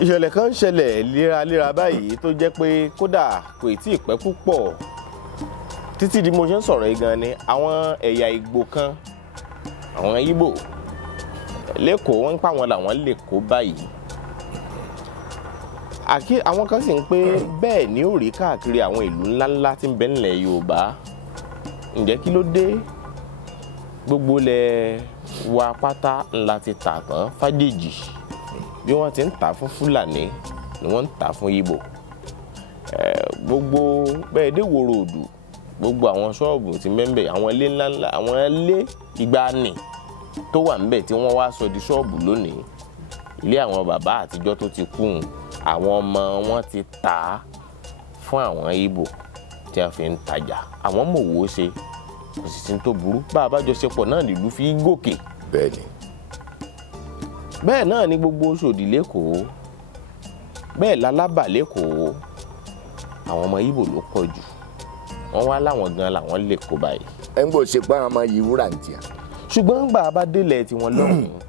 ìṣẹ̀lẹ̀ kan ṣẹlẹ̀ léraléra báyìí tó jẹ́ pé kódà kò tí ì pẹ́ púpọ̀ títí di mo ṣe ń sọ̀rọ̀ yìí gan ni àwọn ẹ̀yà Ìgbò kan àwọn Ìgbò lẹ́kọ̀ọ́ wọ́n ń pa wọn làwọn lè kó báyìí àwọn kan sì ń pé bẹ́ẹ̀ ni ó rí káàkiri àwọn ìlú ńláńlá tí ń bẹ nílẹ̀ Yorùbá ǹjẹ́ kí ló dé gbogbo lẹ̀ wa pátá ńlá ti tà tán fàjèjì bí wọ́n ti ń tà fún Fúlàní ni wọ́n ń tà fún Ìgbò gbogbo bẹ́ẹ̀ dé Ìwó Ròdù gbogbo àwọn ṣọ́ọ̀bù tí mẹ́ńbẹ̀ àwọn ilé ńláńlá àwọn ilé ìgbàanì tó wà ńbẹ̀ tí wọ́n wá sọ di ṣọ́ọ̀bù lónìí ilé àwọn bàbá àtijọ́ tó ti kú àwọn ọmọ wọn ti tà á fún àwọn Ìgbò tí a fi ń tajà àwọn mòwò ṣe kò sì sí tó burú bá a bá jọ ṣepọ̀ náà nílùú fi gòkè. bẹ́ẹ̀ náà ni gbogbo Òṣòdì lẹ́kọ̀ọ́ bẹ́ẹ̀ lálábà lẹ́kọ̀ọ́ àwọn ọmọ Ìgbò ló pọ̀ jù wọ́n wá láwọn gan làwọn lè kó báyìí. ẹ ń gbọ́ ṣe pé àwọn ọmọ yìí wúrà ń tiẹ̀. ṣùgbọ́n gbà bá délẹ̀ tiwọn lọ́hùn-ún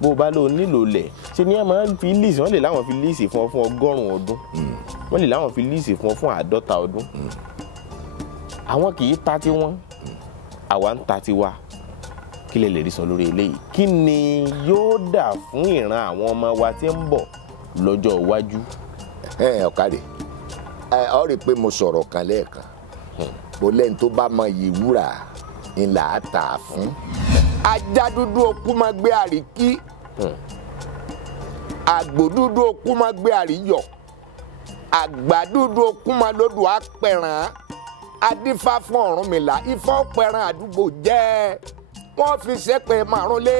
bó bá lò nílò lẹ̀ ṣe ni ẹ máa ń fi líìsì wọ́n lè láwọn fi líìsì fún ọ fún 100 ọdún wọ́n lè láwọn fi líìsì fún ọ fún 50 ọdún àwọn kì í ta tiwọn àwa ń ta tiwa kí lè rí sọ lórí eléyìí kí ni yóò dà fún ìran àwọn ọmọ wa tí ń bọ̀ lọ́jọ́ iwájú. ọ̀kadì ọ rí i pé mo sọ̀rọ̀ kan lẹ́ẹ̀kan mo lẹ́yìn tó bá mọ yìí wúrà ni là á tà fún. ajá dúdú okú máa gbé àríkí àgbò dúdú okú máa gbé àríyọ̀ àgbà dúdú okú máa lódò àpẹ̀ràn adífá fún Ọ̀rúnmìlà ifá ọ̀pẹ̀ràn àdúgbò jẹ́ wọ́n fi ṣépè márùn lé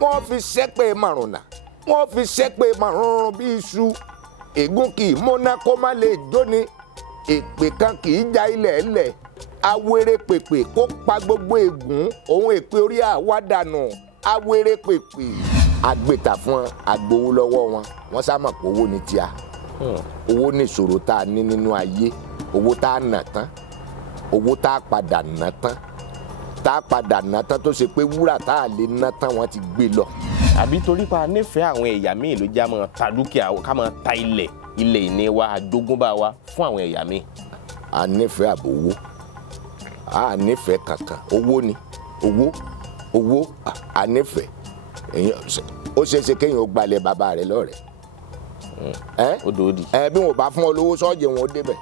wọ́n fi ṣépè márùn nà wọ́n fi ṣépè márùn rún bí iṣu ègún kì í múná kó má lè jóni èpè kan kì í já ilẹ̀ ẹlẹ̀ awere pèpè kó pa gbogbo ègún òun èpè orí àwa dànù awere pèpè. agbèta fún agbowó lọ́wọ́ wọn wọ́n sá mọ̀ pé owó ni tíá owó ní ìṣòro tá a ní nínú ayé owó tá a nà tán owó tá a padà ná tán tó ṣe pé wúrà tá a lè ná tán wọ́n ti gbé lọ. àbí torí pa nífẹ̀ẹ́ àwọn ẹ̀yà míì ló já máa ta dúkìá ká máa ta ilẹ̀ ìní wa àjogúnbá wa fún àwọn ẹ̀yà míì. a nífẹ̀ẹ́ àbówó a nífẹ̀ẹ́ kankan owó ni owó a nífẹ̀ẹ́ ó ṣeéṣe kéèyàn ó gbalẹ̀ bàbá rẹ̀ lọ́rẹ̀ẹ́. odòdì. bí wọn bá fún ọ lówó sọ́ọ̀jì wọn ó débẹ̀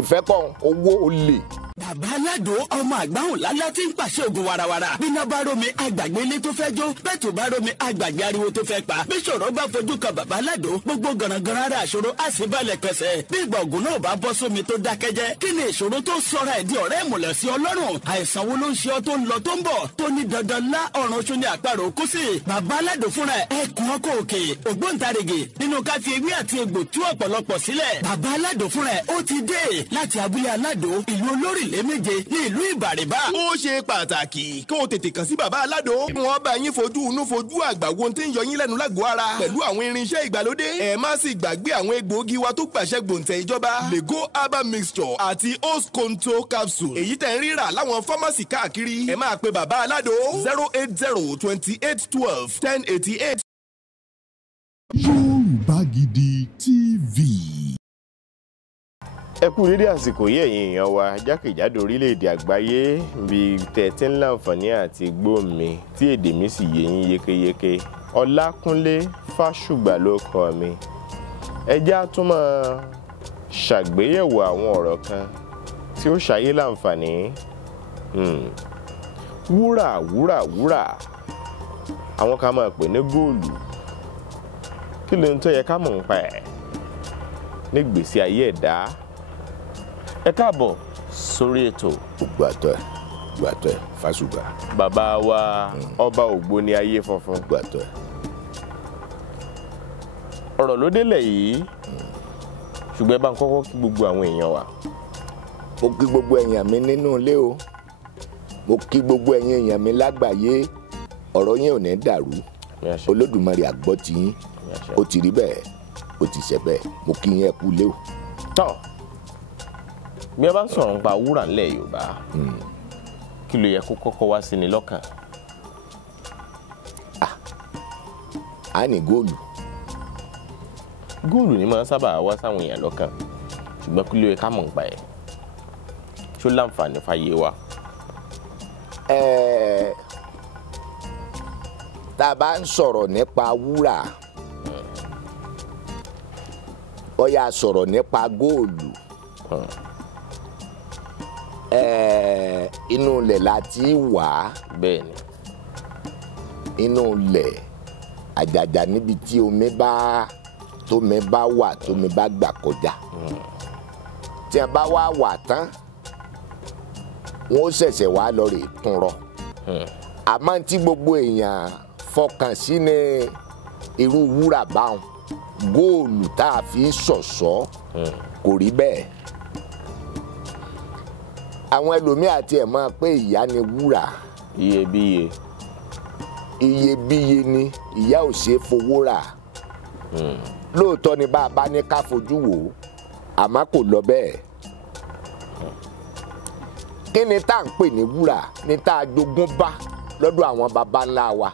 ìfẹ́ kọ́ owó ó lè. bàbá aládò ọmọ àgbáhùn lálá tí ń pàṣẹ ògùn warawara bíná bá rómi àgbàgbé ilé tó fẹ́ jó bẹ́ẹ̀ tó bá rómi àgbàgbé ariwo tó fẹ́ pa bí ṣòro bá fojú kan bàbá aládò gbogbo gànàgànà ara àṣòro àṣìbalẹ̀ pẹ̀sẹ̀ bí ìgbà ògùn náà bá bọ́ sómi tó dákẹ́jẹ́ kí ni ìṣòro tó sọra ẹ̀ di ọ̀rẹ́ ìmùlẹ̀ sí ọlọ́run àìsàn wo ló ń ṣe ọ tó ń lọ tó ń bọ̀ tó ní dandan lá ọ̀run oṣù ní àparò kú sí bàbá aládò fúnra ẹ̀ kún ọkọ̀ òkè ògbóǹtarìgì nínú ká fi ewé àti egbò tú ọ̀pọ̀lọpọ̀ sílẹ̀ bàbá aládò fúnra ẹ̀ ó ti dé láti abúlé aládò ìlú olórílẹ̀ méje ní ìlú ìbàrìbà. ó ṣe pàtàkì kí o tètè kàn sí bàbá aládò. wọ́n bá yín fojú inú fojú àgbà wo tí ń yọ yín lẹ́nu lágọ̀ọ́ ara pẹ̀lú àwọn irinṣẹ́ ìgbàlódé. ẹ má sì gbàgbé àwọn egbòogi wa tó gbàṣẹ gbòǹtẹ̀ ìjọba lego herbal mixture àti host control capsule. èyí tẹ̀ ń rírà láwọn fámásì káàkiri. ẹ máa pe bàbá aládò 08028121088. Yorùbá Gidi TV. ẹ kú dédé àsìkò yìí ẹ̀yin èèyàn wa jákèjádò orílẹ̀-èdè àgbáyé bí tẹ̀ tí ń láǹfààní àti gbómi tí èdè mi sì yé yín yékéyéké Ọlákúnlé Fásùgbà ló kọ mi. ẹ já tún máa ṣàgbéyẹ̀wò àwọn ọ̀rọ̀ kan tí ó ṣayé láǹfààní. wúrà àwọn kan máa pè ní góòlù kí ló ń tó yẹ ká mọ̀ nípa ẹ̀ nígbésí ayé ẹ̀dá. ẹ káàbọ̀ sórí ètò. gbàtọ́ ẹ̀ Fásùgbà. bàbá wa ọba Ògbóni ayé funfun. gbàtọ́ ẹ̀. ọ̀rọ̀ ló délẹ̀ yìí ṣùgbọ́n ẹ bá ń kọ́kọ́ kí gbogbo àwọn èèyàn wa. mo kí gbogbo èèyàn mi nínú ilé o mo kí gbogbo ẹ̀yin èèyàn mi lágbàáyé ọ̀rọ̀ yín ò ní dàrú Olódùmarè àgbọ́ ti yín ó ti rí bẹ́ẹ̀ ó ti ṣe bẹ́ẹ̀ mo kí yín ẹ kú lé o. tán bí ẹ bá ń sọ̀rọ̀ nípa wúrà ńlẹ̀ Yorùbá kí ló yẹ kó kọ́kọ́ wá sí ni lọ́kàn. a ní góòlù góòlù ni máa ń sábà wá sáwọn èèyàn lọ́kàn ṣùgbọ́n kí ló yẹ ká mọ̀ nípa ẹ̀ ṣó láǹfààní fáyé wa. Tá a bá ń sọ̀rọ̀ nípa wúrà ó yá sọ̀rọ̀ nípa góòlù inú ilẹ̀ la ti wà. Bẹ́ẹ̀ ni. Inú ilẹ̀ àjàjà níbi tí tómi bá wà tómi bá gbà kọjá tí a bá wà tán wọn ó ṣẹ̀ṣẹ̀ wá lọ rè tún rọ àmọ́ tí gbogbo èèyàn fọkàn sí ni irú wúrà báwọn góòlù tá a fi ṣọ̀ṣọ́ kò rí bẹ́ẹ̀. Àwọn ẹlòmíà tiẹ̀ mọ̀ pé ìyá ni wúrà. Iyebíye. Iyebíye ni ìyá ò ṣeé fowó rà. Lóòótọ́ ni bá a bá ní ká fojú wò ó àmọ́ kò lọ bẹ́ẹ̀. Kí ni tá à ń pè ní wúrà ní tá a jogún bá lọ́dọ̀ àwọn baba ńlá wa.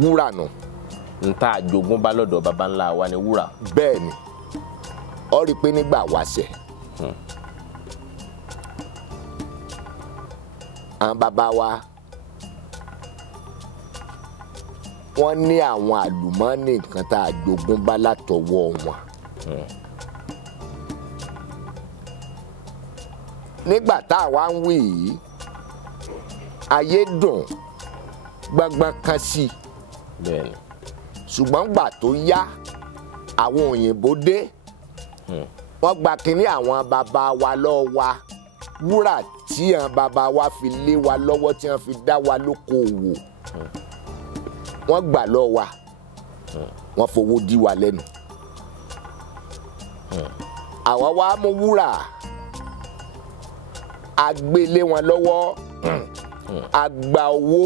Wúrà nù. N tá a jogún bá lọ́dọ̀ baba ńlá wa ni wúrà. Bẹ́ẹ̀ ni ó rí i pé nígbà wáṣẹ̀ àwọn baba wa wọ́n ní àwọn àlùmọ́ọ́nì nǹkan tá a jogún bá látọwọ́ wọn. Nígbà tá a wá ń wí yìí ayé dùn gbọ́ngbọ́n kan sí i. Bẹ́ẹ̀ ni. Ṣùgbọ́n gbà tó yá àwọn òyìnbó dé wọ́n gba kínní àwọn baba wa lọ́wọ́ wa wúrà tí àwọn baba wa fi lé wa lọ́wọ́ tí wọ́n fi dá wa lókoòwò wọ́n gbà lọ́wọ́ wa wọ́n fowó dí wa lẹ́nu. Àwa wá mú wúrà a gbé lé wọn lọ́wọ́ a gba owó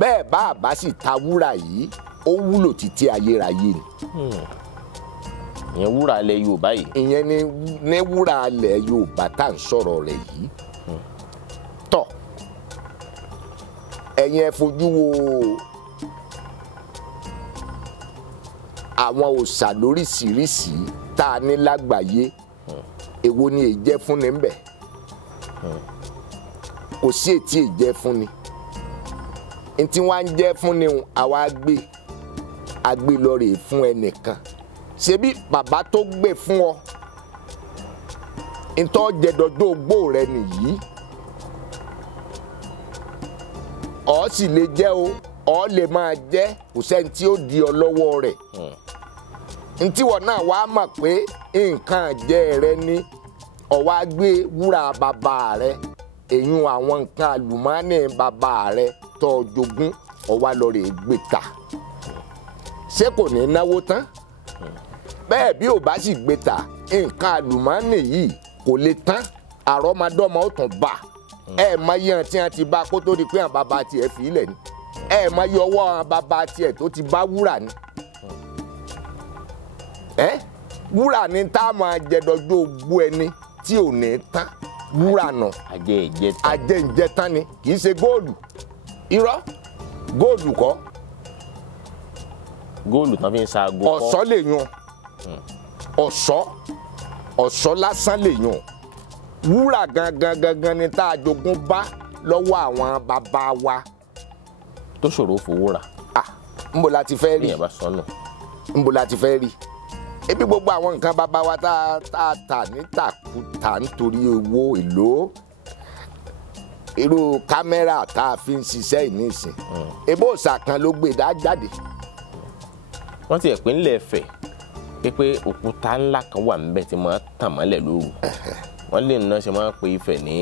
bẹ́ẹ̀ bá a bá sì ta wúrà yìí ó wúlò títí ayérayé ni. Ìyẹn wúrà ilẹ̀ Yorùbá yìí. Ìyẹn ní wúrà ilẹ̀ Yorùbá tá à ń sọ̀rọ̀ rẹ̀ yìí. Tọ́ ẹ̀yin ẹ fojú wo àwọn òòṣà lóríṣiríṣi tá a ní lágbàáyé èwo ni èyí jẹ́ fúnni ńbẹ̀ kò sí ètí èyí jẹ́ fúnni ntí wọ́n á ń jẹ́ fúnni àwa gbé lọ rè fún ẹnìkan ṣebí bàbá tó gbé fún ọ ntọ́ jẹdọdọ́ ogbó rẹ nìyí ọ sì lè jẹ́ o ọ lè máa jẹ́ kò sẹ́ni tí ó di ọ lọ́wọ́ rẹ̀ ntí wọn náà wàá mọ̀ pé nǹkan jẹ́ rẹ ní ọwọ́ á gbé wúrà bàbá rẹ èyún àwọn nǹkan àlùmọ́ọ́nì bàbá rẹ tó jogún ọwọ́ lọ rè gbé ta ṣé kò ní náwó tán bẹ́ẹ̀ bí ò bá sì gbé ta nǹkan àlùmọ́ọ́nì yìí kò lè tán àrọ́mọdọ́mọ ó tún bà ẹ mọ iye hàn tí wọ́n ti bá kó tó di pé àwọn bàbá tiẹ̀ fi ilẹ̀ ni ẹ mọ iye ọwọ́ àwọn bàbá tiẹ̀ tó ti bá wúrà ni wúrà ni tá a máa jẹ dọjọ́ ogbó ẹni tí ò ní tán wúrà nà ajẹ́ ìjẹtán ni kì í ṣe góòlù irọ́ góòlù kọ́ góòlù tán fi ń sa ago kọ́ ọ̀ṣọ́ lè yan ọ̀ṣọ́ lásán lè yan wúrà gangan ni tá a jogún bá lọ́wọ́ àwọn bàbá wa. tó ṣòro fowó rà. nbo la ti fẹ́ rí ìyẹn bá sọnù. nbo la ti fẹ́ rí ebi gbogbo àwọn nǹkan bàbá wa tá a tà ní tàkútà nítorí owó èlò irú kámẹ́rà tá a fi ń ṣiṣẹ́ ìnísìn ebó òòṣà kan ló gbé dá jáde. wọ́n ti ẹ̀ pé ńlẹ̀ Ẹ̀fẹ̀ pé òkúta ńlá kan wà níbẹ̀ tí máa tàn mọ́lẹ̀ lóru wọ́n lè ná ṣe máa pe Ifẹ̀ ní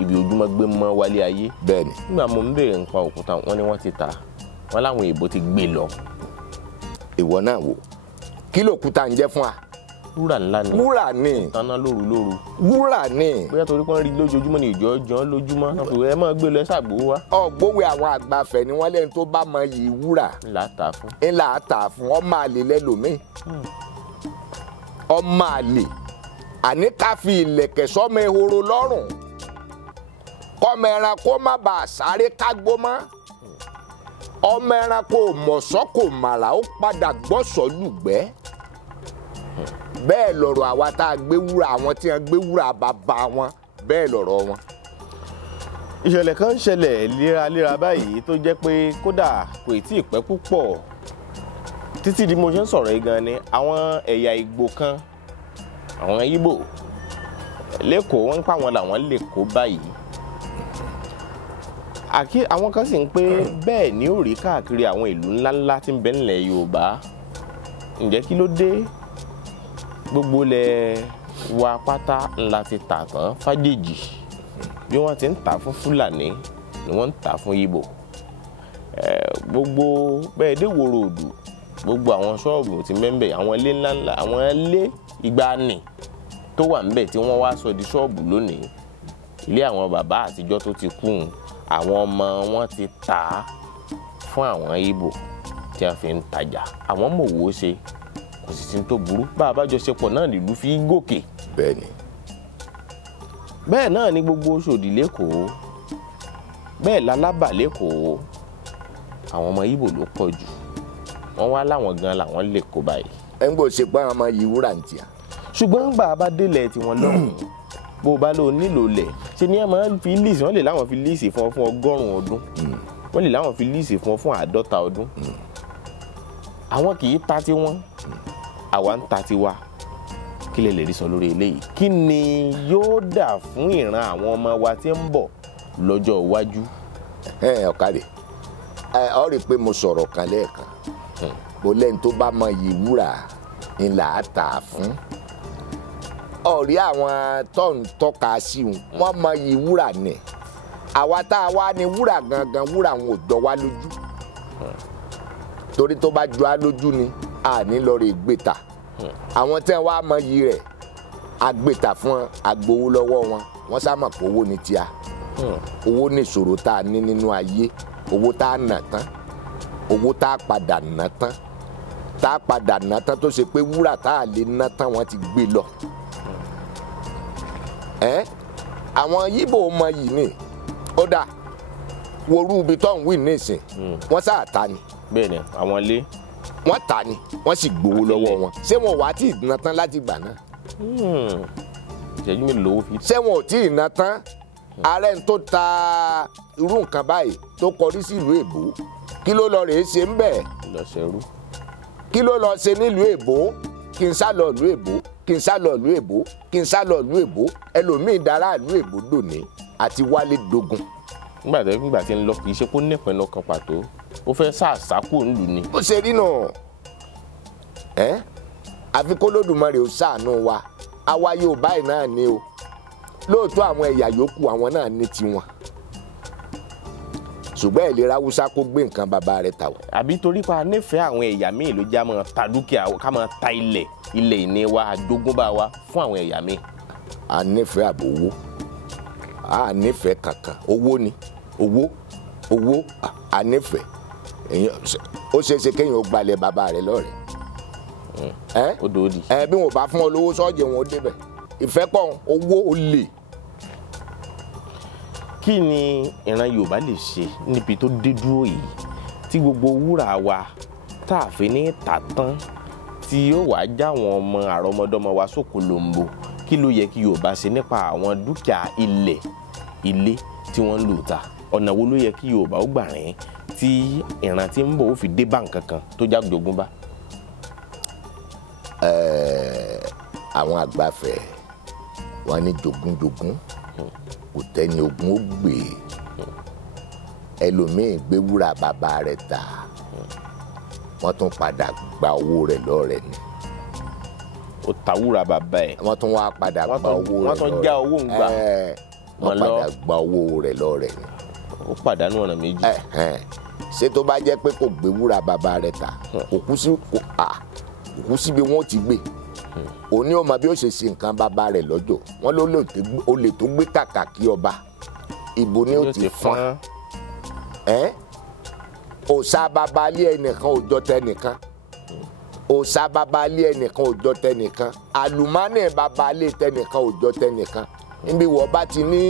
ibi ojúmọ́ gbé mọ́ wálé ayé. Bẹ́ẹ̀ni. nígbà mo ń béèrè nípa òkúta wọ́n ní wọ́n ti tà wọ́n láwọn èèbó ti gbé lọ. ìwọ náà wò kí lòkúta ń jẹ́ fún wa. wúrà ńlá ni. wúrà ni. tanná lóru. wúrà ni. bóyá torí pé wọ́n rí lójoojúmọ́ ní ìjọ jọ́ lójúmọ́ náà fún ẹ máa gbé lọ ẹ ṣàgbó wa. ọ̀gbọ́wé àwọn àgbàfẹ́ ni wọ́n lẹ́nu tó bá mọ yìí wúrà. ńlá tà fún. ńlá tà fún ọmọ àlè lẹ́lòmíì. ọmọ àlè àní ká fi ìlẹ̀kẹ̀ sọ́mọ ehoro lọ́rùn kọ́mọ ẹran kó má bàa sáré kágbó mọ́ ọmọ ẹranko mọ̀sọ́ kò màrà ó padà gbọ́sọ̀ lùgbẹ́ bẹ́ẹ̀ lọ̀rọ̀ àwa tá a gbé wúrà àwọn tí wọ́n gbé wúrà bàbá wọn bẹ́ẹ̀ lọ̀rọ̀ wọn. ìṣẹ̀lẹ̀ kan ń ṣẹlẹ̀ léraléra báyìí tó jẹ́ pé kódà kò tí ì pẹ́ púpọ̀ títí di mo ṣe ń sọ̀rọ̀ yìí gan ni àwọn ẹ̀yà Ìgbò kan àwọn Ìgbò lẹ́kọ̀ọ́ wọ́n ń pa wọn làwọn lè kó báyìí àwọn kan sì ń pé bẹ́ẹ̀ ni ó rí káàkiri àwọn ìlú ńláńlá tí ń bẹ nílẹ̀ Yorùbá ǹjẹ́ kí ló dé gbogbo lẹ̀ wa pátá ńlá ti tà tán fájèjì bí wọ́n ti ń tà fún Fúlàní ni wọ́n ń tà fún Ìgbò gbogbo bẹ́ẹ̀ dé wòrò òdù gbogbo àwọn ṣọ́ọ̀bù ti mẹ́ńbẹ̀ àwọn ilé ńláńlá àwọn ilé ìgbàanì tó wà ńbẹ̀ tí wọ́n wá sọ di ṣọ́ọ̀bù lónìí ilé àwọn bàbá àtijọ́ tó ti kú àwọn ọmọ wọn ti tà á fún àwọn Ìgbò tí a fi ń tajà àwọn mòwò ṣe kò sì sí tó burú bá a bá jọ ṣe pọ̀ náà nílùú fi gòkè. bẹ́ẹ̀ni. bẹ́ẹ̀ náà ni gbogbo Ṣòdì lẹ́kọ̀ọ́ bẹ́ẹ̀ lálábà lẹ́kọ̀ọ́ àwọn ọmọ Ìgbò ló pọ̀ jù wọ́n wá láwọn gan làwọn lè kó báyìí. ẹ ń gbọ́ ṣe pé àwọn ọmọ yìí wúrà ń tìyà. ṣùgbọ́n gbà bá délẹ̀ tí wọ́n lọ́hùn bó bá lò nílò lẹ̀ ṣe ni ẹ máa ń fi líìsì wọ́n lè láwọn fi líìsì fún ọ fún 100 ọdún wọ́n lè láwọn fi líìsì fún ọ fún 50 ọdún àwọn kì í ta tiwọn àwa ń ta tiwa kí lè rí sọ lórí eléyìí kí ni yóò dà fún ìran àwọn ọmọ wa tí ń bọ̀ lọ́jọ́ iwájú. ọ̀kadì ọ rí i pé mo sọ̀rọ̀ kan lẹ́ẹ̀kan mo lẹ́ni tó bá mọ yìí wúrà ni là á tà á fún ọ̀rí àwọn tó ń tọ́ka sí wọn mọ yìí wúrà ni àwa tá a wá ní wúrà gangan wúrà wọn ò jọ wá lójú torí tó bá jọ á lójú ni a ní lọ rè gbé ta àwọn tẹ́ wá mọ yìí rẹ̀ agbèta fún agbowó lọ́wọ́ wọn wọ́n sá mọ̀ pé owó ni tíá owó ní ìṣòro tá a ní nínú ayé owó tá a nà tán owó tá a padà nà tán tá a padà nà tán tó ṣe pé wúrà tá a lè nà tán wọ́n ti gbé lọ. àwọn Yíbò mọ yìí ni ó dà worú ibi tó ń wí nísìn wọ́n sá ta ni. bẹ́ẹ̀ni àwọn ilé. wọ́n ta ni wọ́n sì gbowó lọ́wọ́ wọn ṣé wọn wá tí ì nà tán láti gbà náà. ìṣẹ́jú mi lówó fi. ṣé wọn ò tí ì nà tán ààrẹ tó ta irú nǹkan báyìí tó kọrí sí ìlú èbó kí ló lọ rèé ṣe ń bẹ̀. lọ́sẹ̀rú. kí ló lọ ṣe nílùú èbó kí n sá lọ ìlú èbó kí n sá lọ ìlú èbó kí n sá lọ ìlú èbó ẹlòmíín dára ìlú èbó dòní àti wálé dogun. nígbà tí ń lọ kì í ṣe kó nípinnu kan pàtó ó fẹ́ sàṣàkó ńlù ni. ó ṣe rí náà àfi kó lódùmarè ó ṣàánú wa àwa Yorùbá yìí náà ni o lóòótọ́ àwọn ẹ̀yà yòókù àwọn náà ní tiwọn ṣùgbọ́n ìlera Haúsá kó gbé nǹkan bàbá rẹ̀ tà wọ́n. àbí torí pa nífẹ̀ẹ́ àwọn ẹ̀yà míì ló já máa ta dúkìá ká máa ta ilẹ̀ ìní wa àjogúnbá wa fún àwọn ẹ̀yà míì. a nífẹ̀ẹ́ àbòwó a nífẹ̀ẹ́ kankan owó ni owó a nífẹ̀ẹ́ ó ṣeéṣe kéèyàn ó gbalẹ̀ bàbá rẹ̀ lọ́rẹ̀. ó dòódì. bí wọn ò bá fún ọ lówó sọ́ọ̀jì wọn ó débẹ̀ ìfẹ́ pọ̀ owó ó lè. kí ni ìran Yorùbá lè ṣe níbi tó dé dúró yìí tí gbogbo wúrà wa tá a fi ní tà tán tí yóò wá já àwọn ọmọ àrọmọdọ́mọ wa sóko lombo kí ló yẹ kí Yorùbá ṣe nípa àwọn dúkìá ilé tí wọ́n ń lò ta ọ̀nà wo ló yẹ kí Yorùbá ó gbà rìn tí ìran tí ń bọ̀ ó fi dé bá nǹkan kan tó já jogúnbá. àwọn àgbàfẹ́ wọn ní jogúnjogún kò tẹ́ni ogún ó gbé ẹlòmíín gbé wúrà bàbá rẹ̀ tà wọ́n tún padà gba owó rẹ̀ lọ́rẹ̀ ni. ó ta wúrà bàbá ẹ̀. wọ́n tún wá padà gba owó rẹ̀ lọ́rẹ̀. wọ́n tún já owó ń gbà. wọ́n padà gba owó rẹ̀ lọ́rẹ̀ ni. ó pàdánù ọ̀nà méjì. ṣé tó bá jẹ́ pé kò gbé wúrà bàbá rẹ̀ tà kò kú síbi wọ́n ti gbé òní ó mọ bí ó ṣe ṣe nǹkan bàbá rẹ̀ lọ́jọ́ wọn ló lè tó gbé kàkà kí ọba ìbò ni ó ti fọ́n òòṣà bàbá ilé ẹnìkan ò jọ tẹnìkan òòṣà bàbá ilé ẹnìkan ò jọ tẹnìkan àlùmánì bàbá ilé tẹnìkan ò jọ tẹnìkan níbi wọ́n bá ti ní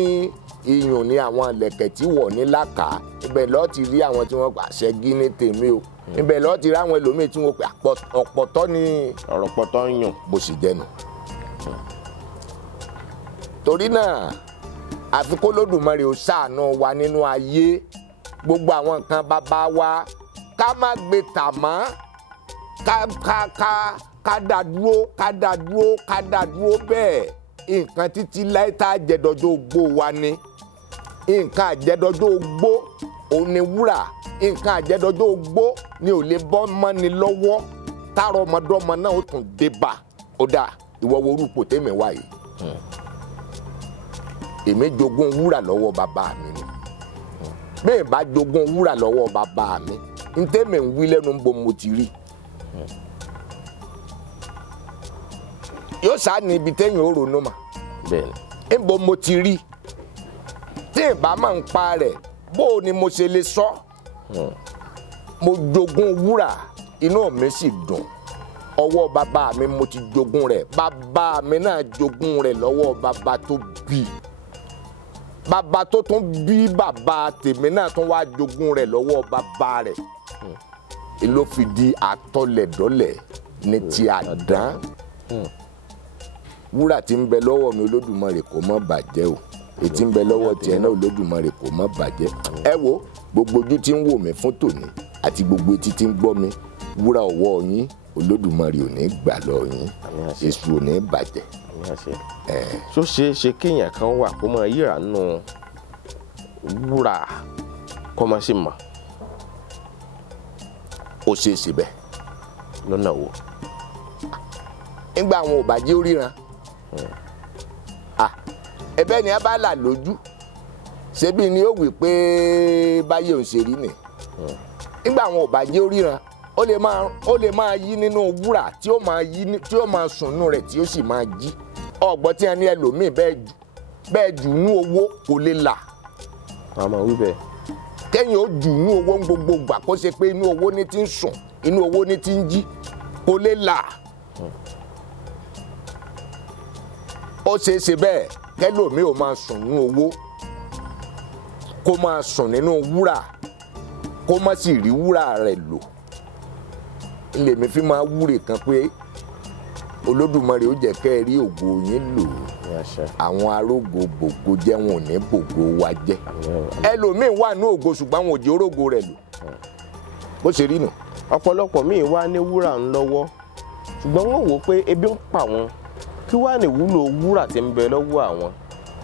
iyùn ní àwọn ìlẹ̀kẹ̀ tí wọ̀ ní làkà ibẹ̀ lọ́ọ́ ti rí àwọn tí wọ́n pa ṣẹ́gi ní tèmi o ibẹ̀ lọ́ọ́ ti rí àwọn ẹlòmíì tí wọ́n pè ọ̀pọ̀tọ́ ní ọ̀rọ̀ pọ̀tọ́ ń yùn. bó sì jẹ́nu. torí náà àfi kó lódùmarè ó ṣàánú wa nínú ayé gbogbo àwọn nǹkan bàbá wa ká má gbé tà mọ́ ká dá dúró bẹ́ẹ̀ nǹkan títí láì tá a jẹ́dọ́jọ́ ogbó wa ni nǹkan àjẹ́dọ́jọ́ ogbó òun ni wúrà nǹkan àjẹ́dọ́jọ́ ogbó ni ò lè bọ́ mọ́ni lọ́wọ́ táàrọ̀ ọmọdọ́mọ náà ó tún dé bá ó dà ìwọ wo orúkọ tèmi wá yìí èmi jogún wúrà lọ́wọ́ bàbá mi ni bẹ́ẹ̀ bá jogún wúrà lọ́wọ́ bàbá mi ntẹ́mi ń wí lẹ́nu ń bo mo ti rí yóò sáà ní ibi téèyàn ó ronú mà ń bo mo ti rí tí ìbá máa ń pa rẹ̀ bó o ni mo ṣe lè sọ mo jogún wúrà inú mi sì dùn ọwọ́ bàbá mi mo ti jogún rẹ̀ bàbá mi náà jogún rẹ̀ lọ́wọ́ bàbá tó bí bàbá tó tún bí bàbá tèmi náà tún wá jogún rẹ̀ lọ́wọ́ bàbá rẹ̀ ló fi di àtọlẹ̀dọ́lẹ̀ ní ti àdán wúrà tí ń bẹ lọ́wọ́ mi olódùmarè kò má bàjẹ́ o ètí ń bẹ lọ́wọ́ tiẹ̀ náà olódùmarè kò má bàjẹ́ ẹ wo gbogbo ojú tí ń wò mí fún tòní àti gbogbo etí tí ń gbọ́ mi wúrà ọwọ́ yín olódùmarè ò ní gbà lọ yín èṣù ò ní bàjẹ́. tó ṣeé ṣe kéèyàn kan wà kó máa yíra nù wúrà kó máa ṣe mọ̀. ó ṣeé ṣe bẹ́ẹ̀. lọ́nà wo. nígbà àwọn ò bá jẹ́ oríran ẹ̀bẹ̀ ni a bá là lójú ṣebí ni ó wí pé báyé òun ṣe rí ni nígbà àwọn ò bá jẹ́ oríran ó lè máa yí nínú wúrà tí ó máa sùn nínú rẹ̀ tí ó sì máa jí ọgbọ́n tí a ní ẹlòmíì bẹ́ẹ̀ jù nú owó kò lè là. àmọ́ wí bẹ́ẹ̀. kẹ́yìn ó jù nú owó ń gbogbo gbà kó ṣe pé inú owó ní ti ń sùn inú owó ní ti ń jí kò lè là. ó ṣeé ṣe bẹ́ẹ̀ kẹ́lòmíì ò máa sùn nínú owó kó máa sùn nínú wúrà kó má sì rí wúrà rẹ̀ lò lèmi fi máa wúre kan pé olódùmarè ó jẹ́ kẹ́ ẹ rí ògo yín lò àwọn arógo gbògo jẹ́ wọn ò ní gbògo wa jẹ́ ẹlòmíín wà ní ògo ṣùgbọ́n àwọn òjò orógo rẹ̀ lò bó ṣe rí nù. ọ̀pọ̀lọpọ̀ míì wá ní wúrà ń lọ́wọ́ ṣùgbọ́n wọ́n wò ó pé ebi ń pa wọn kí wàá ní wúlò wúrà tí ń bẹ lọ́wọ́ àwọn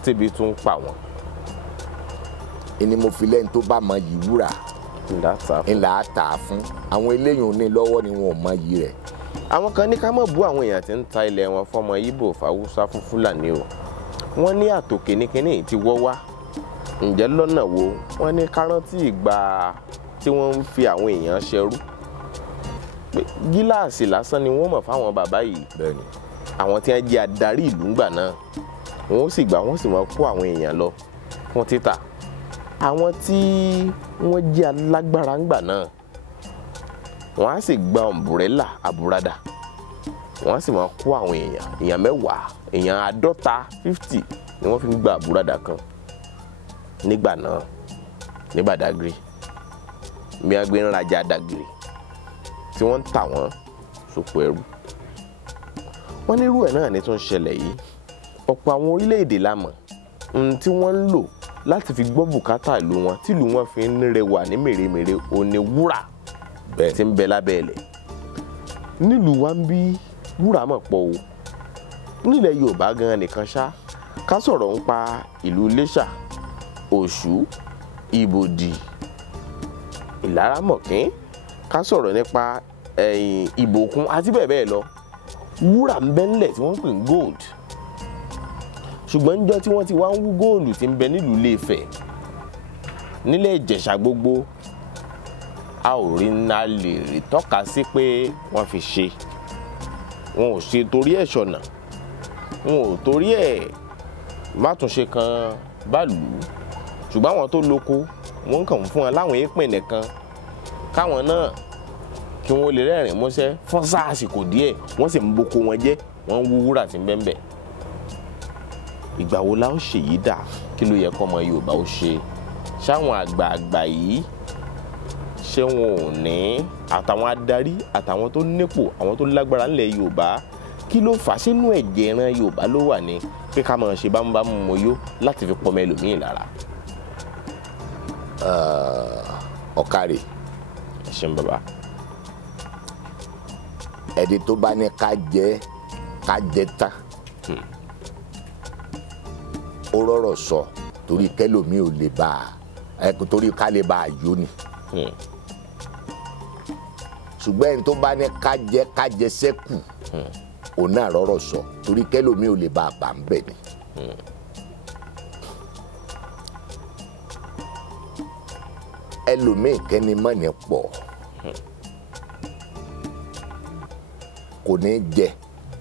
tẹ́bi tún ń pa wọn. ẹni mo fi lẹ́yìn tó bá mọ yìí wúrà ńlá tà á fún àwọn eléyìí ò ní lọ́wọ́ ni wọn ò mọ yìí rẹ̀. àwọn kan ní ká má bú àwọn èèyàn tí ń ta ilẹ̀ wọn fọmọ Ìgbò fáwúsá fún Fúlàní o wọ́n ní àtòkè ní kínní ti wọ́ wá ǹjẹ́ lọ́nà wo wọ́n ní kárántì ìgbà tí wọ́n ń fi àwọn èèyàn ṣẹrú pé gíláàsì lásán ni wọ́n mọ̀ fáwọn bàbá yìí àwọn tí wọ́n jẹ́ adarí ìlú ńgbà náà wọ́n sì gbà wọ́n sì máa kó àwọn èèyàn lọ fún títà àwọn tí wọ́n jẹ́ alágbára ńgbà náà wọ́n á sì gba ọ̀mbrẹ́là àbúradà wọ́n á sì máa kó àwọn èèyàn 10 èèyàn 50 ni wọ́n fi ń gba àbúradà kan nígbà náà ní Badagry bí wọ́n gbé ń rajà dàgìrì tí wọ́n ń tà wọ́n sóko ẹrú wọ́n nírú ẹ̀ náà ní tó ń ṣẹlẹ̀ yìí ọ̀pọ̀ àwọn orílẹ̀-èdè la mọ̀ tí wọ́n ń lò láti fi gbọ́ bùkátà ìlú wọn tí ìlú wọn fi ń rẹwà ní mèremère òní wúrà tí ń bẹ lábẹ́ ilẹ̀ nílùú wa ń bí wúrà mọ̀ pọ̀ o nílẹ̀ Yorùbá gan nìkan ṣá ká sọ̀rọ̀ ń pa ìlú Iléṣà Ọ̀ṣù Ìbòdì Ìlaramọ̀kín ká sọ̀rọ̀ nípa Ìbòkun àti bẹ́ẹ̀ bẹ́ẹ̀ lọ wúrà ń bẹ ńlẹ̀ tí wọ́n ń pè ní gold ṣùgbọ́n níjọ́ tí wọ́n ti wá ń wú góòlù tí ń bẹ nílùú Ilé-Ifẹ̀ nílẹ̀ Ìjẹ̀ṣà gbogbo a ò rí ná lè rí tọ́ka sí pé wọ́n fi ṣe wọn ò ṣe torí ẹ̀ ṣọ̀nà wọn ò torí ẹ̀ mátúnṣe kan báàlù ṣùgbọ́n àwọn tó lóko wọ́n kàn fún wọn láwọn èèpẹ̀ nìkan káwọn náà kí wọ́n lè rẹ́rìn músẹ́ fún sáàsìkò díẹ̀ wọ́n sì ń boko wọn jẹ́ wọ́n ń wú wúrà tí ń bẹ ńbẹ̀ ìgbà wo la ó ṣèyí dà, kí ló yẹ kọ́ ọmọ Yorùbá ó ṣe? Ṣáwọn àgbààgbà yìí ṣé wọn ò ní àtàwọn adarí àtàwọn tó nípò àwọn tó lágbára ńlẹ̀ Yorùbá, kí ló fà á sínú ẹ̀jẹ̀ ìran Yorùbá ló wà ní pé ká máa ṣe bámúbámú mọ́yó láti fi pọmọ ẹlòmíì lára? Ọ̀kàrè. Ẹ ṣeun bàbá. Ẹni tó bá ní ká jẹ tán ó rọ̀rọ̀ sọ torí kẹlòmíì ò lè bá a torí ká lè bá a yó ni. Ṣùgbọ́n ẹni tó bá ní ká jẹ sẹ́kù òun náà rọ̀rọ̀ sọ torí kẹlòmíì ò lè bá a bà ń bẹ̀ ni. Ẹlòmíì kẹ́ni mọ́ ní pọ̀ kò ní jẹ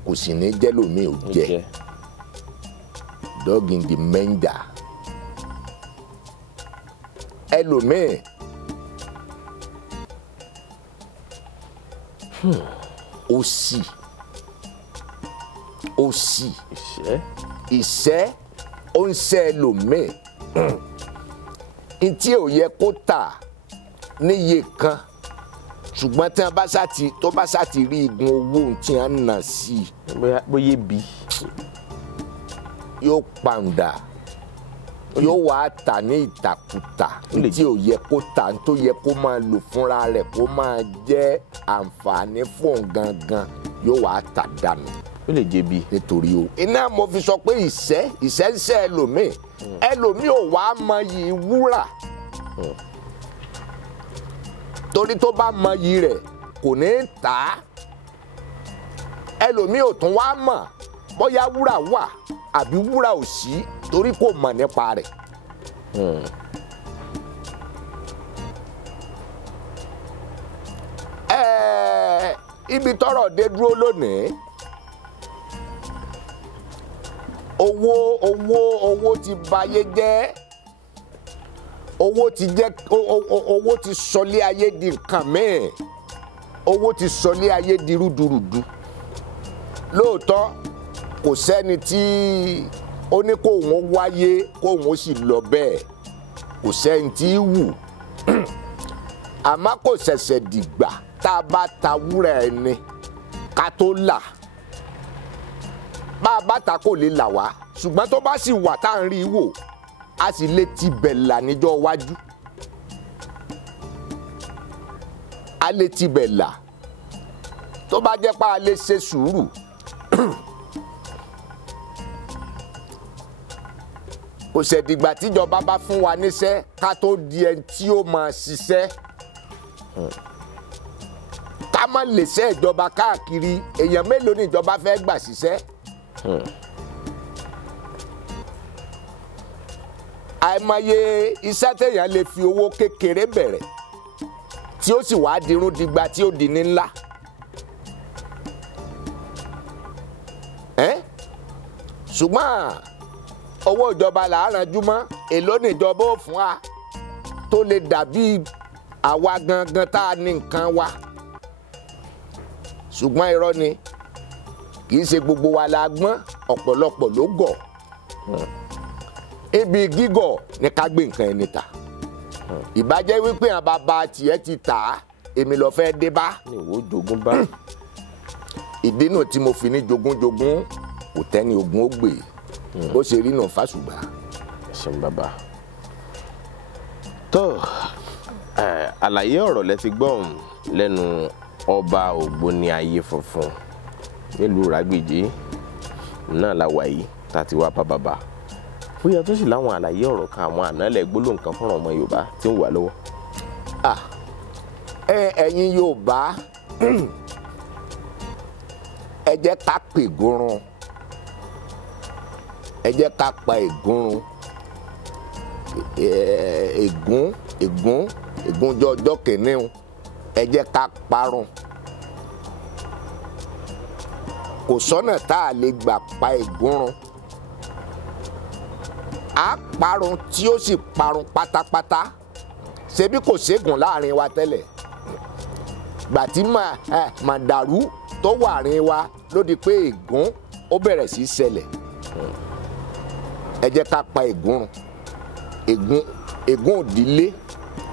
kò sì ní jẹ́ lòmíì ò jẹ. Dog in the manger. Ẹlòmíì òṣì ìṣẹ́ ó ń ṣẹ́ ẹlòmíì ntí ò yẹ kó tà níye kan ṣùgbọ́n tí tó bá sá ti rí igun owó tí wọ́n nà sí i bóyá bí yóò pàǹdà yóò wá tà ní ìtàkùtà tí ò yẹ kó tà tó yẹ kó máa lò fúnra rẹ̀ kó máa jẹ́ àǹfààní fún òun gangan yóò wá tà dànù. Ó lè jẹ bí. Nítorí o iná mo fi sọ pé ìṣẹ́ ń ṣẹ́ ẹlòmíì ẹlòmíì ò wá mọyì wúrà torí tó bá mọyì rẹ̀ kò ní tà á. Ẹlòmíì ò tún wá mọ̀ bóyá wúrà wà àbí wúrà ò sí torí kò mọ̀ nípa rẹ̀. Ibi tọ́rọ̀ dé dúró lónìí owó ti bayé jẹ́, owó ti sọlé ayé di nǹkan mìíràn, owó ti sọlé ayé di rúdurùdu. Lóòótọ́ kò sẹ́ni tí ó ní kóun wáyé kóun ó sì lọ bẹ́ẹ̀, kò sẹ́ni tí wù àmọ́ kò ṣẹ̀ṣẹ̀ dìgbà tá a bá ta wúrà ẹni ká tó là. Bá a bá ta kò lè là wá ṣùgbọ́n tó bá sì wà tá à ń rí i wò a sì lè tibẹ̀ là níjọ́ iwájú. A lè tibẹ̀ là tó bá jẹ́ pé a lè ṣe sùúrù. Kò ṣẹ̀dìgbà tíjọba bá fún wa níṣẹ́ ká tó di ẹni tí ó máa ṣiṣẹ́. Ká má lè ṣe ìjọba káàkiri, èèyàn mélòó ni ìjọba fẹ́ gbà ṣiṣẹ́? Àìmọye iṣẹ́ téèyàn lè fi owó kékeré bẹ̀rẹ̀ tí ó sì wá dirun digba tí ó di ní ńlá. Ṣùgbọ́n owó ìjọba là á ranjú mọ́, èló ni ìjọba ó fún wa tó lè dàbí àwa gangan tá a ní nǹkan wa. Ṣùgbọ́n irọ́ ni, kì í ṣe gbogbo wa la gbọ́n, ọ̀pọ̀lọpọ̀ ló gọ̀. Ibi gígọ̀ ni ká gbé nǹkan ẹni tà. Ìbájẹ́ wípé àwọn bàbá tiẹ̀ ti tà á, èmi lọ fẹ́ dé bá. Ní ìwọ jogún bá. Ìdí náà tí mo fi ní jogún kò tẹ́ni ogún ó gbé bó ṣe rí náà fásùgbà. Ẹ ṣeun bàbá. Tó àlàyé ọ̀rọ̀ lẹ ti gbọ́n lẹ́nu ọba Ògbóni ayé funfun nílùú Ràgbèjì náà la wà yìí tá a ti wá bá bàbá. Bóyá tó sì láwọn àlàyé ọ̀rọ̀ kan àwọn ànálẹ̀ gbólóhùn kan fọ́nrán ọmọ Yorùbá tí ń wà lọ́wọ́. Ẹ̀yin Yorùbá ẹ jẹ́ ká pègúrun, ẹ jẹ́ ká pa ègúnrun. Ègún ọjọ́ kìíní ẹ jẹ́ ká parun. Kò sọ́nà tá a lè gbà pa ègúnrun. A parun tí ó sì parun pátápátá. Ṣebí kò ségun láàrin wa tẹ́lẹ̀. Gbà tí màdàrú tó wà àárín wa ló di pé ègún ó bẹ̀rẹ̀ sí ṣẹlẹ̀. ẹ jẹ́ ká pa ègún run, ègún òdílé,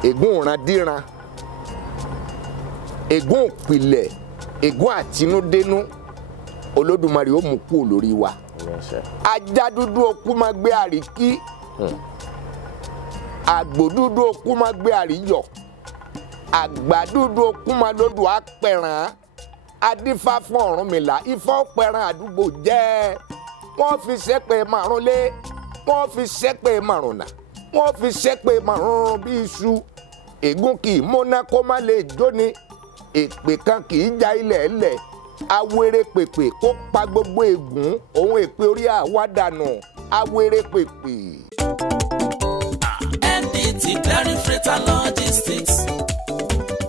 ègún ìrandíran, ègún òpìlẹ̀, ègún àtinúdénú, Olódùmarè ó mú kúrò lórí wa. Ajá dúdú okú máa gbé àríkí, àgbò dúdú okú máa gbé àríyọ̀, àgbà dúdú okú máa lódò apẹ̀ràn, adífá fún Ọ̀rúnmìlà, Ifá ọ̀pẹ̀ràn àdúgbò jẹ́. Wọ́n fi ṣépè márùnlé, wọ́n fi ṣépè márùnà, wọ́n fi ṣépè márùn bí iṣu. Ègún kì í múná kó má lè jóni, èpè kan kì í já ilẹ̀ ẹlẹ̀. Awere pèpè kó pa gbogbo ègún, òun èpè orí àwa dànù. Awere pèpè. MDT Clearing Freight and Logistics,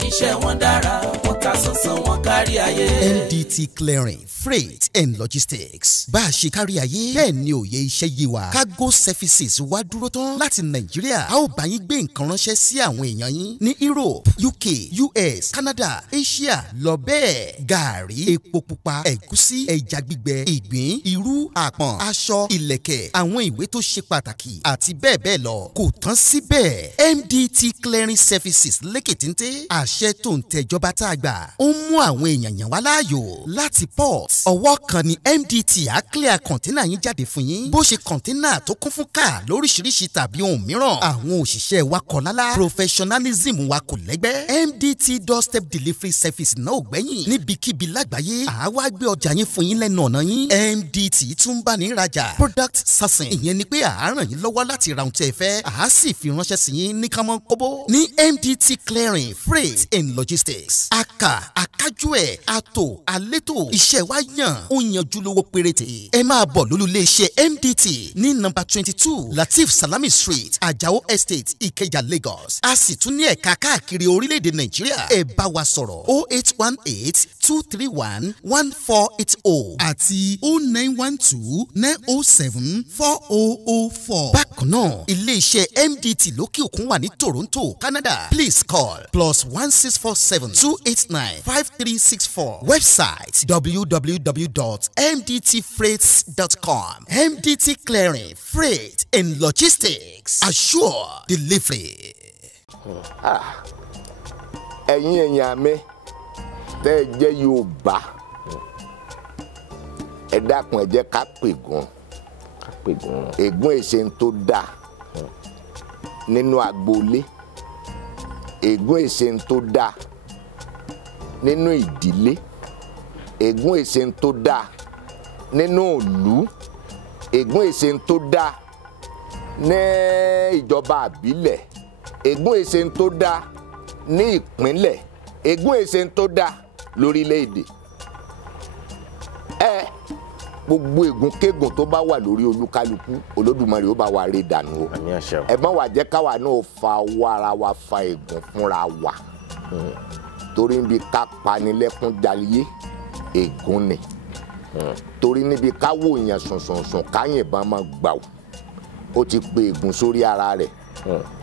iṣẹ́ wọn dára, wọ́n ta sánsan, wọ́n kárí ayé. MDT Clearing Freight and Logistics. Bá a ṣe kárí ayé, bẹ́ẹ̀ ni òye iṣẹ́ yé wa. Cargo services wá dúró tán láti Nàìjíríà. A ó bá yín gbé nǹkan ránṣẹ́ sí àwọn èèyàn yín ní Europe, UK, US, Canada, Asia, lọ bẹ́ẹ̀. Gààrí, epo pupa, ẹ̀gúsí, ẹja gbígbẹ, ìgbín, irú, àpọ̀n, aṣọ, ìlẹ̀kẹ̀, àwọn ìwé tó ṣe pàtàkì àti bẹ́ẹ̀ bẹ́ẹ̀ lọ. Kò tán síbẹ̀. MDT Clearing Services lékè téńté. Àṣẹ tó ń tẹjọba tá a gbà. Ó mú àwọn èèyàn yàn wá láàyò láti port. Ọwọ́ kan ni MDT á clear kọ̀ńténà yín jáde fún yín. Bó ṣe kọ̀ńténà tó kún fún káà lóríṣiríṣi tàbí ohun mìíràn. Àwọn òṣìṣẹ́ wa kọ̀ lálá. Professionalism wa kò lẹ́gbẹ́. MDT doorstep delivery service náà ò gbẹ́yìn. Níbikíbi lágbàáyé, àwa gbé ọjà yín fún yín lẹ́nu ọ̀nà yín. MDT tún bá ní rajà. Product sourcing. Ìyẹn ni pé à á ràn yín lọ́wọ́ láti ra ohun tí ẹ fẹ́. À á sì fi ránṣẹ́ sí yín ní kámọ́ kóbó. Ní MDT Clearing Freight and Logistics. Akájú ẹ̀, àtò, àlétò. Iṣẹ́ wa yàn, ó yanjú lówó péréte. Ẹ máa bọ̀ lólulẹ̀ iṣẹ́ MDT ní nọ́mbà 22 Latif Salami Street, Ajao Estate, Ìkẹjà, Lagos. A sì tún ní ẹ̀ka káàkiri orílẹ̀-èdè Nàìjíríà. Ẹ bá wa sọ̀rọ̀ 0818-231-1480 àti 0912-907-4004. Bákan náà, ilé-iṣẹ́ MDT lókè òkun wà ní Toronto, Canada. Please call +1647-289-5364. Website www.mdtfreights.com. MDT Clearing Freight and Logistics. Assure delivery. Ẹ̀yin èèyàn mi tẹ́ ẹ jẹ́ Yorùbá, ẹ dákun ẹ jẹ́ ká pègún. Ègún èṣe ń tó dáa nínú agboolé. Ègún èṣe ń tó dáa nínú ìdílé. Ègún èṣe ń tó dáa nínú ìlú. Ègún èṣe ń tó dáa ní ìjọba àbílẹ̀. Ègún èṣe ń tó dáa ní ìpínlẹ̀. Ègún èṣe ń tó dáa lórílẹ̀‐èdè. Gbogbo ègún kégùn tó bá wà lórí olúkálukú, Olódùmarè ó bá wa ré dànù o. Ẹ má wá jẹ́ káwa náà fa owó ara wa fa ègún fúnra wa. Torí níbi ká panilẹ́kún jalè ègún ni. Torí níbi ká wò yàn sùnsùnsùn káyìnbọn máa gbà ó ti pe ègún sórí ara rẹ̀.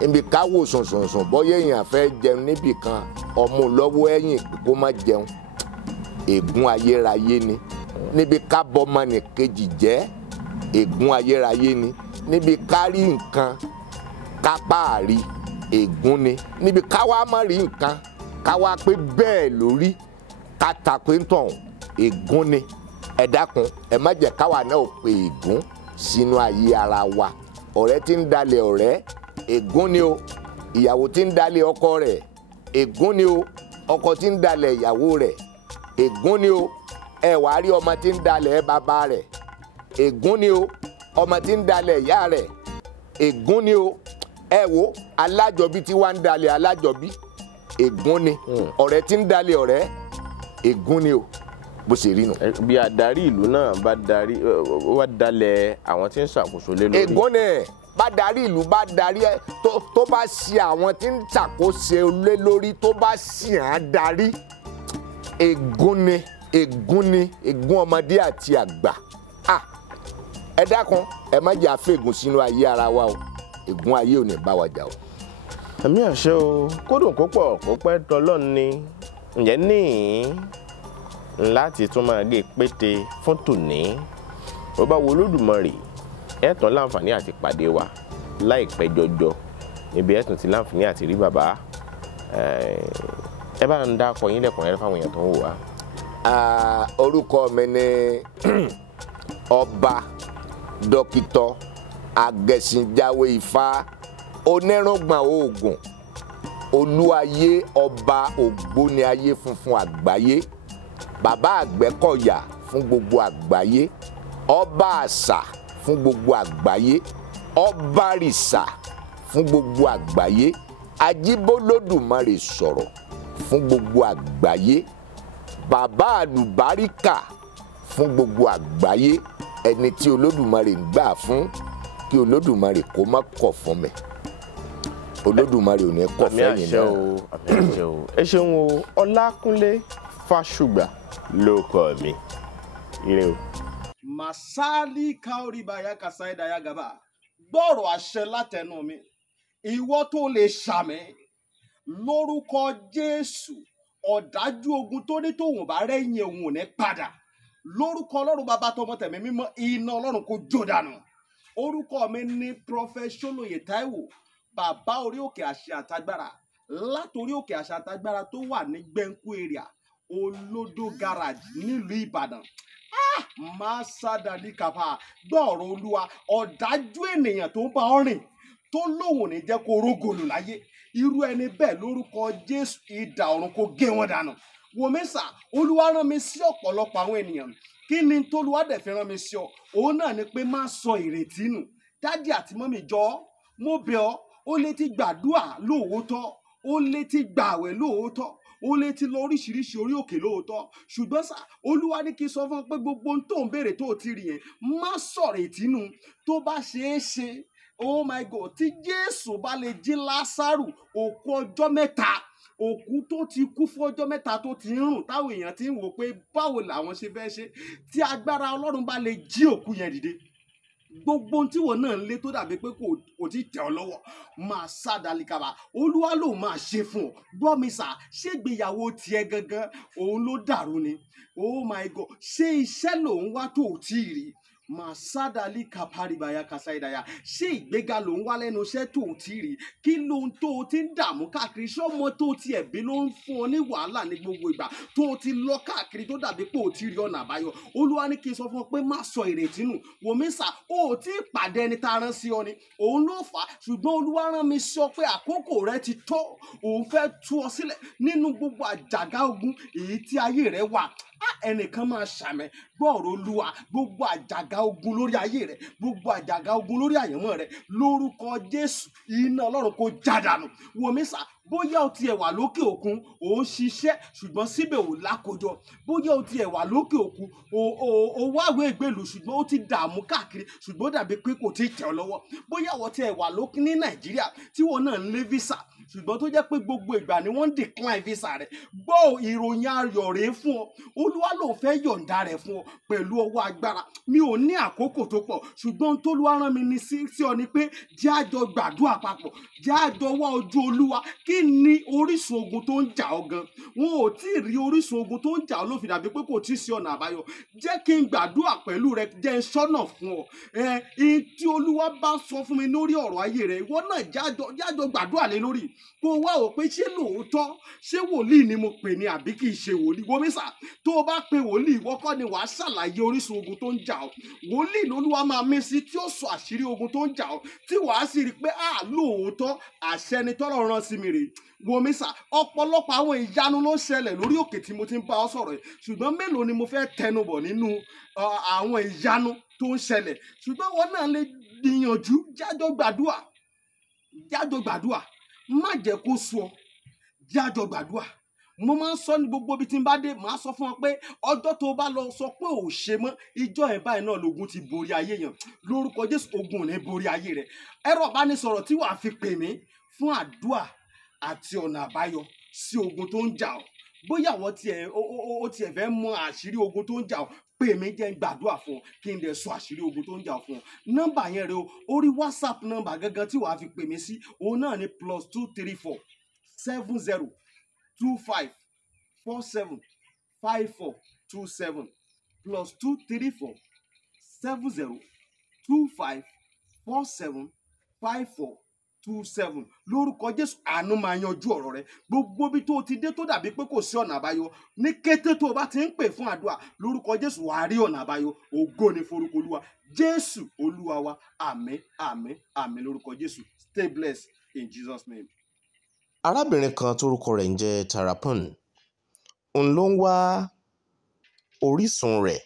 Níbi ká wò sùnsùnsùn bọ́yá èèyàn fẹ́ jẹun níbì kan, ọmú lọ́wọ́ ẹ̀yìn kó má jẹun. Ègún ayérayé ni. Níbi ká bọ́mọ nìkejì jẹ́, ègún ayérayé ni. Níbi ká rí nǹkan ká páàrí, ègún ni. Níbi ká wá má rí nǹkan ká wá pé bẹ́ẹ̀ lórí ká ta pé ń tàn, ègún ni. Ẹ dákun ẹ má jẹ́ káwa náà pe ègún sínú ayé ara wa. Ọ̀rẹ́ tí ń dalẹ̀ ọ̀rẹ́, ègún ni o. Ìyàwó tí ń dalẹ̀ ọkọ rẹ̀, ègún ni o. Ọkọ tí ń dalẹ̀ ìyàwó rẹ̀, ègún ni o. Ẹ wá rí ọmọ tí ń dalẹ̀ bàbá rẹ̀, ègún ni o. Ọmọ tí ń dalẹ̀ ìyá rẹ̀, ègún ni o. Ẹ wo alájọbí tí wá ń dalẹ̀ alájọbí, ègún ni. Ọ̀rẹ́ tí ń dalẹ̀ ọ̀rẹ́, ègún ni o. Bó ṣe rí nù. Bí adarí ìlú náà bá darí wá dalẹ̀ àwọn tí ń ṣàkóso lé lórí. Ègún ni. Bá darí ìlú bá darí tó bá ṣì àwọn tí ń ṣàkóso lé lórí tó bá ṣì án darí, ègún ni. Ègún ni. Ègún ọmọdé àti àgbà. Ẹ dákun ẹ má jẹ́ àfẹ́gùn sínú ayé ara wa o. Ègún ayé ò ní bá wa jà o. Àmì àṣẹ o, kódùn kó pọ̀ kó pẹ́ tọ́lọ́run ni. Ǹjẹ́ ní láti tún máa gé pété fún tòní, ó bá wo Olódùmarè ẹ tún láǹfààní àti pàdé wa láìpẹ́ jọjọ níbi ẹ tún ti láǹfààní àti rí bàbá. Ẹ bá ń dákọ yín lẹ́kùnrẹ́rẹ́ fáwọn èèyàn tó ń wò wá. Orúkọ mi ni Ọba Dókítà Agẹṣinjáwé Ifá onírùngbọ̀n oògùn Olúayé ọba Ògbóni ayé funfun àgbáyé, bàbá Àgbẹ̀kọ̀yà fún gbogbo àgbáyé, ọba àṣà fún gbogbo àgbáyé, ọba rìṣà fún gbogbo àgbáyé, Ajíbólódùmarè sọ̀rọ̀ fún gbogbo àgbáyé, bàbá àlùbáríkà fún gbogbo àgbáyé, ẹni tí Olódùmarè ń gbà fún kí Olódùmarè kó má kọ̀ fún mi. Olódùmarè ò ní kọ̀ fẹ́yìn náà. Àmì àṣẹ o. Ẹ ṣeun o. Ọlákúnlé Fásùgbà ló kọ mi. Ire o. Masali kaoribaya kasaidaya gaba. Gbọ́rọ̀ àṣẹ látẹnu mi. Ìwọ tó lè ṣàmì lórúkọ Jésù. Ọ̀dájú ogun tó ní tòun bá rẹ́yìn òun ò ní padà. Lórúkọ Ọlọ́run bàbá tọmọ tẹ̀mí mímọ́, iná Ọlọ́run kó jó dànù. Orúkọ mi ní Prophet Ṣólóyè Táíwò, bàbá orí òkè àṣẹ àtagbára. Látorí òkè àṣẹ àtagbára tó wà ní Gbẹ́ńkú area, Olódó garage nílùú Ìbàdàn. Máa sádàlí kàfà gbọ́ọ̀rọ̀ Olúwa. Ọ̀dájú ènìyàn tó ń bá ọ rìn tó lóun ní jẹ́ kó rógòlù láyé. Irú ẹni bẹ́ẹ̀ lórúkọ Jésù idà ọ̀run kó gé wọn dànù. Wòmísà, Olúwa rán mi sí ọ̀pọ̀lọpọ̀ àwọn ènìyàn. Kí ni t'Olúwa dẹ̀ fi rán mi sí ọ? Òun náà ni pé má sọ ìrètí nù. Dádì àti mọ́mì jọ̀ọ́, mo bẹ̀ ọ́, ó lè ti gbàdúrà lóòótọ́, ó lè ti gbààwẹ̀ lóòótọ́, ó lè ti lọ oríṣiríṣi orí òkè lóòótọ́. Ṣùgbọ́n sà, Olúwa ní kí n sọ fún ọ pé gbogbo ohun tó ń béèrè tó ti rí yẹn, má sọ ìrètí nù. Tó bá ṣeé ṣe, oh my God, tí Jésù bá lè jí Lásárù òkú ọjọ́ mẹ́ta, òkú tó ti kú fún ọjọ́ mẹ́ta tó ti ń rùn, táwọn èèyàn ti ń wò pé báwo làwọn ṣe fẹ́ ṣe, tí agbára Ọlọ́run bá lè jí òkú yẹn dìde, gbogbo ohun tí wọn náà ń lé tó dàbí pé kò tí tẹ̀ ọ́ lọ́wọ́, máa sádàlíkàbà. Olúwa ló máa ṣe fún ọ. Gbọ́ mi sà, ṣé ìgbéyàwó tiẹ̀ gangan òun ló dàrú ni? Oh my God, ṣé iṣẹ́ lòun wá tó ò tí ì rí? Màsádàlí kàpárìbàyà kàsáìdàyà. Ṣé ìgbéga ló ń wá lẹ́nu iṣẹ́ tó o ti rí? Kí ló ń tó o ti ń dààmú káàkiri? Ṣé ọmọ tó ti ẹ̀bí ló ń fún ọ ní wàhálà ní gbogbo ìgbà tó o ti lọ káàkiri tó dàbí pé o ti rí ọ̀nà àbáyọ? Olúwa ní kí n sọ fún ọ pé má sọ ìrètí nù. Wòmísà, o ò tí ì pàdé ẹni tá a rán sí ọ ni. Òun ló fà á. Ṣùgbọ́n Olúwa rán mi sọ pé àkókò rẹ ti tó. Òun fẹ́ tú ọ sílẹ̀ nínú gbogbo àjàgà ogun èyí tí ayé rẹ wà. Ẹnìkan máa ṣàmẹ gbọ́ọ̀rọ̀ Olúwa, gbogbo àjàgà ogun lórí ayé rẹ, gbogbo àjàgà ogun lórí àyànmọ́ rẹ, lórúkọ Jésù iná Ọlọ́run kó já dànù. Wòmísà, bóyá o tiẹ̀ wà lókè òkun ò ń ṣiṣẹ́ ṣùgbọ́n síbẹ̀ ò lákojọ, bóyá o tiẹ̀ wà lókè òkun ò wáwé ìgbèlú ṣùgbọ́n ó ti dààmú káàkiri ṣùgbọ́n dàbí pé kò tí ì tẹ̀ ọ́ lọ́wọ́, bóyá o tiẹ̀ wà lókè ní Nàìjíríà tí wọn náà ń lé visa ṣùgbọ́n tó jẹ́ pé gbogbo ìgbà ni wọ́n ń decline visa rẹ̀. Gbọ́ ìròyìn ayọ̀ rèé fún ọ. Olúwa ló fẹ́ yọ̀ǹda rẹ̀ fún ọ pẹ̀lú ọwọ́ agbára. Mi ò ní àkókò tó pọ̀ ṣùgbọ́n tó Olúwa rán mi ní sí ọ ni pé jẹ́ a jọ gbàdúrà papọ̀, jẹ́ a jọ wá ojú Olúwa. Kí ni orísun ogun tó ń jà ọ́ gan? Wọn ò tí ì rí orísun ogun tó ń jà ọ́ ló fi dàbí pé kò tí ì sí ọ̀nà àbáyọ. Jẹ́ kí n gbàdúrà pẹ̀lú rẹ, jẹ́ n ṣọ́nà fún ọ. Tí Olúwa bá sọ fún mi lórí ọ̀rọ̀ ayé rẹ, ìwọ náà jájọ gbàdúrà lé lórí. Kó wá ò pé ṣé lóòótọ́ ṣé wòlíì ni mo pè ní àbí kì í ṣe wòlíì. Wòmísà, tó o bá pe wòlíì, ìwọ kọ́ ni wàá ṣàlàyé orísun ogun tó ń jà ọ́. Wòlíì lolúwa máa mí sí tí ó sọ àṣírí ogun tó ń jà ọ́, tí wàá sì rí i pé lóòótọ́ àṣẹ ni tọ́lọ́run rán sí mi rèé. Wòmísà, ọ̀pọ̀lọpọ̀ àwọn ìyanu ló ṣẹlẹ̀ lórí òkè tí mo ti ń bá ọ sọ̀rọ̀ yìí, ṣùgbọ́n mélòó ni mo fẹ́ tẹnubọ̀ nínú àwọn ìyanu tó ń ṣẹlẹ̀? Ṣùgbọ́n wọn náà lè gbìyànjú, jájọ gbàdúrà, má jẹ́ kó sú ọ, jájọ gbàdúrà. Mo máa ń sọ ní gbogbo ibi tí n bá dé, màá sọ fún ọ pé ọjọ́ tó bá lọ sọ pé ò ṣe mọ́, ìjọ ẹ̀ báyìí náà lógun ti borí ayé yẹn. Lórúkọ Jésù ogun ò ní borí ayé rẹ̀. Ẹ̀rọ ìbánisọ̀rọ̀ tí wàá fi pè mí fún àdúrà àti ọ̀nà àbáyọ sí ogun tó ń jà ọ́. Bóyá àwọn tiẹ̀ fẹ́ mọ àṣírí ogun tó ń jà ọ́, pè mí jẹ́ n gbàdúrà fún ọ kí n dẹ̀ sọ àṣírí ogun tó ń jà ọ́ fún ọ. Nọ́mbà yẹn rẹ o, orí WhatsApp nọ́mbà gangan tí wàá fi pè mí sí, òun náà ni +234 70 25 47 54 27 +234 70 25475427 lórúkọ Jésù àánú máa yanjú ọ̀rọ̀ rẹ. Gbogbo bí tó ti dé tó dàbí pé kò sí ọ̀nà àbáyọ, ní kété tó o bá ti ń pè fún àdúrà lórúkọ Jésù wàá rí ọ̀nà àbáyọ. Ògo ni forúkọ Olúwa. Jésù Olúwa wa. Àmín àmín àmín lórúkọ Jésù. Stay blessed in Jesus' name. arábìnrin kan tórúkọ rẹ̀ ń jẹ́ Tarapon òun ló ń wá orísun rẹ̀.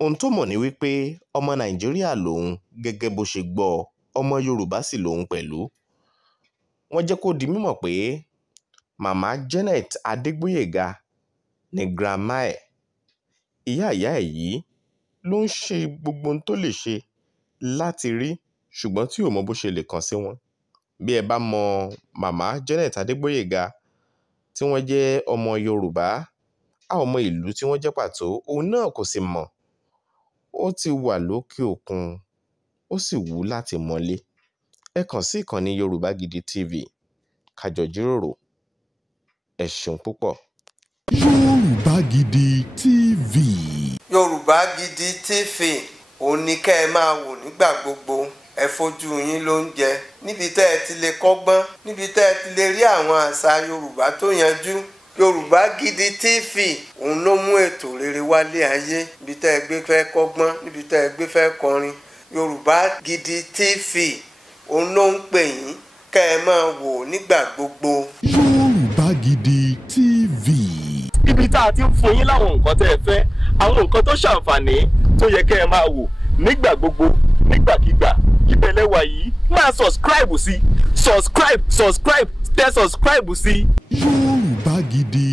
ohun tó mọ̀ ní wípé ọmọ Nàìjíríà lòun gẹ́gẹ́ bó ṣe gbọ́, ọmọ Yorùbá sì lòun pẹ̀lú. wọ́n jẹ́ kó di mímọ̀ pé màmá Janet Adégbóyèga ní grandma ẹ̀. ìyá ẹ̀ yìí ló ń ṣe gbogbo ohun tó lè ṣe láti rí, ṣùgbọ́n tí ò mọ bó ṣe lè kàn sí wọn. bí ẹ bá mọ màmá Janet Adégbóyèga tí wọ́n jẹ́ ọmọ Yorùbá, àwọn ọmọ ìlú tí wọ́n jẹ́ pàtó, òun náà kò sì mọ̀. ó ti wà lókè òkun, ó sì wù láti mọ́lé. ẹ kàn sí ìkànnì Yorùbá Gidi TV ká jọ jíròrò. ẹ ṣeun púpọ̀. Yorùbá Gidi TV. Yorùbá Gidi TV òun ni kẹ́ ẹ máa wò nígbà gbogbo. ẹ fojú yín lóúnjẹ níbi tẹ́ ẹ ti lè kọ́gbọ́n, níbi tẹ́ ẹ ti lè rí àwọn àṣà Yorùbá tó yanjú. Yorùbá Gidi TV òun ló mú ètò rere wálé ayé, níbi tẹ́ ẹ gbé fẹ́ kọ́gbọ́n, níbi tẹ́ ẹ gbé fẹ́ kọrin. Yorùbá Gidi TV òun ló ń pè yín kẹ́ ẹ máa wò nígbà gbogbo. Yorùbá Gidi TV. ibi tá a ti ń fún yín láwọn nǹkan tẹ́ ẹ fẹ́, àwọn nǹkan tó ṣàǹfààní tó yẹ kẹ́ ẹ máa wò nígbà gbogbo nígbàkigbà. ìbẹ̀lẹ̀ wà yìí máa subscribe sí tẹ subscribe sí. Yorùbá Gidi